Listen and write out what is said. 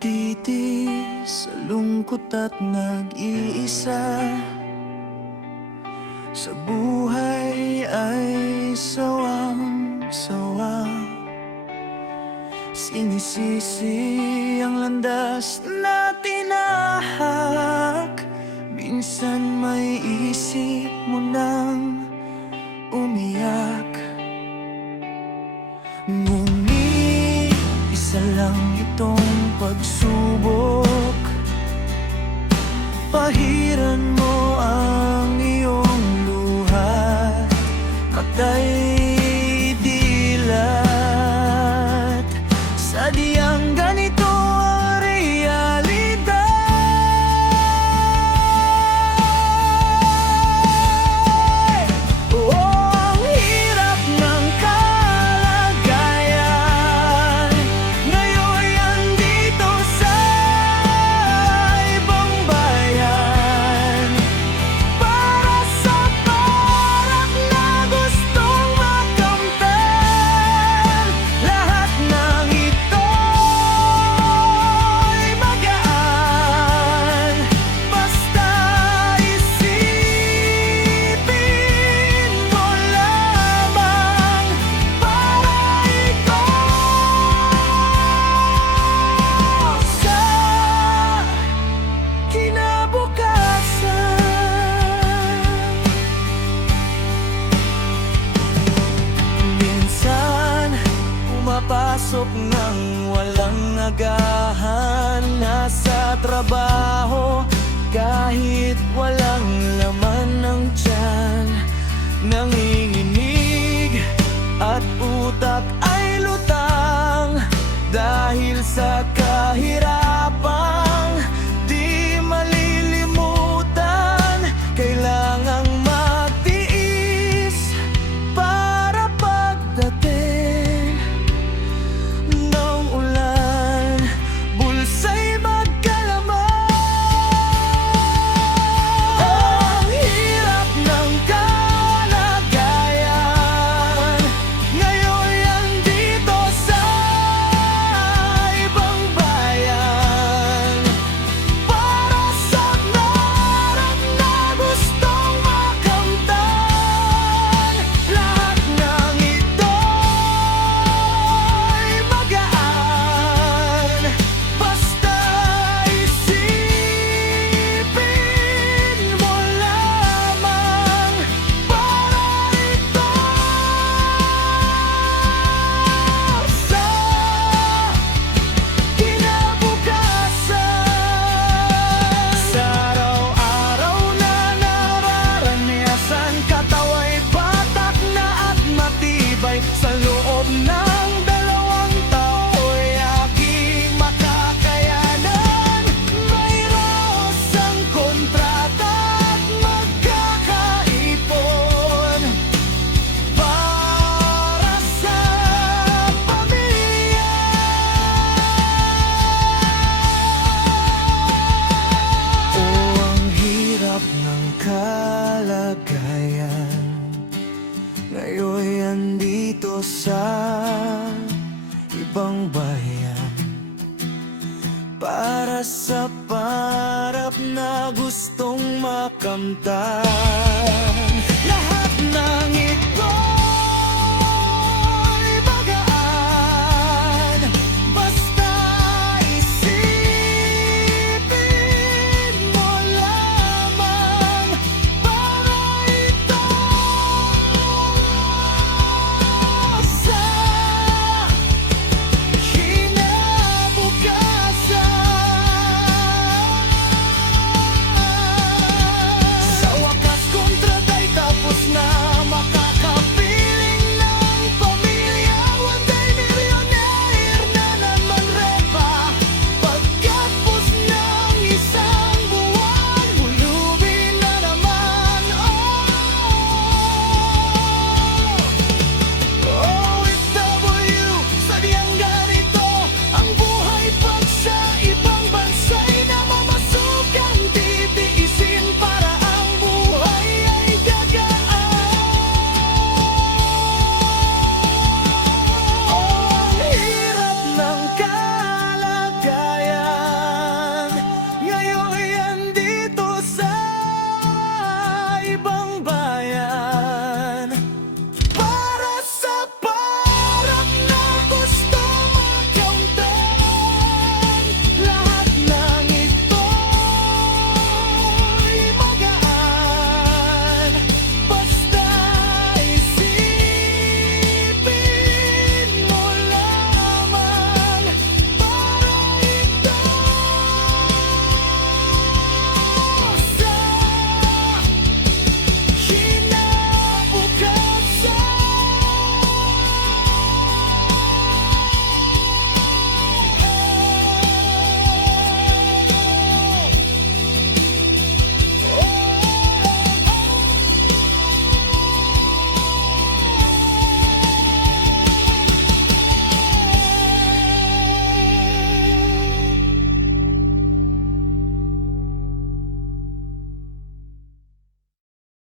nagtitiis sa lungkot at nag-iisa. Sa buhay ay sawang-sawa. Sinisisi ang landas na tinahak. Minsan may isip mo nang umiyak. Ngunit isa lang itong pagsubok. Pahiran mo ang iyong luha, matay dilat. Sadyang ganito ang realidad. Oh, ang hirap ng kalagayan. Ngayon andito sa ibang bayan. Para sa parang na gustong makamtan. Lahat ng ito'y magaan. Basta isipin mo lamang. Para ito sa kinabukasan. Minsan pumapasok ng walang agahan. Nasa trabaho kahit walang laman ng tiyan. Nanginginig at utak ay lutang dahil sa kahirapang di malilimutan. Kailangang magtiis para pagdating ng ulan, bulsa'y magkalaman. Ang hirap ng kalagayan. Ngayon andito sa ibang bayan. Para sa narap na gustong makamtan. Lahat ng ito'y magaan. Basta isipin mo lamang. Para ito sa kinabukasan. Sa araw-araw na nararanasan, katawa'y batak na at matibay. Sa loob ng 2 tao'y aking makakayanan. Mayroon ang kontrata at magkakaipon para sa pamilya. Oh, ang hirap ng kalagayan. Ngayon andito sa ibang bayan. Para sa pangarap na gustong makamtan.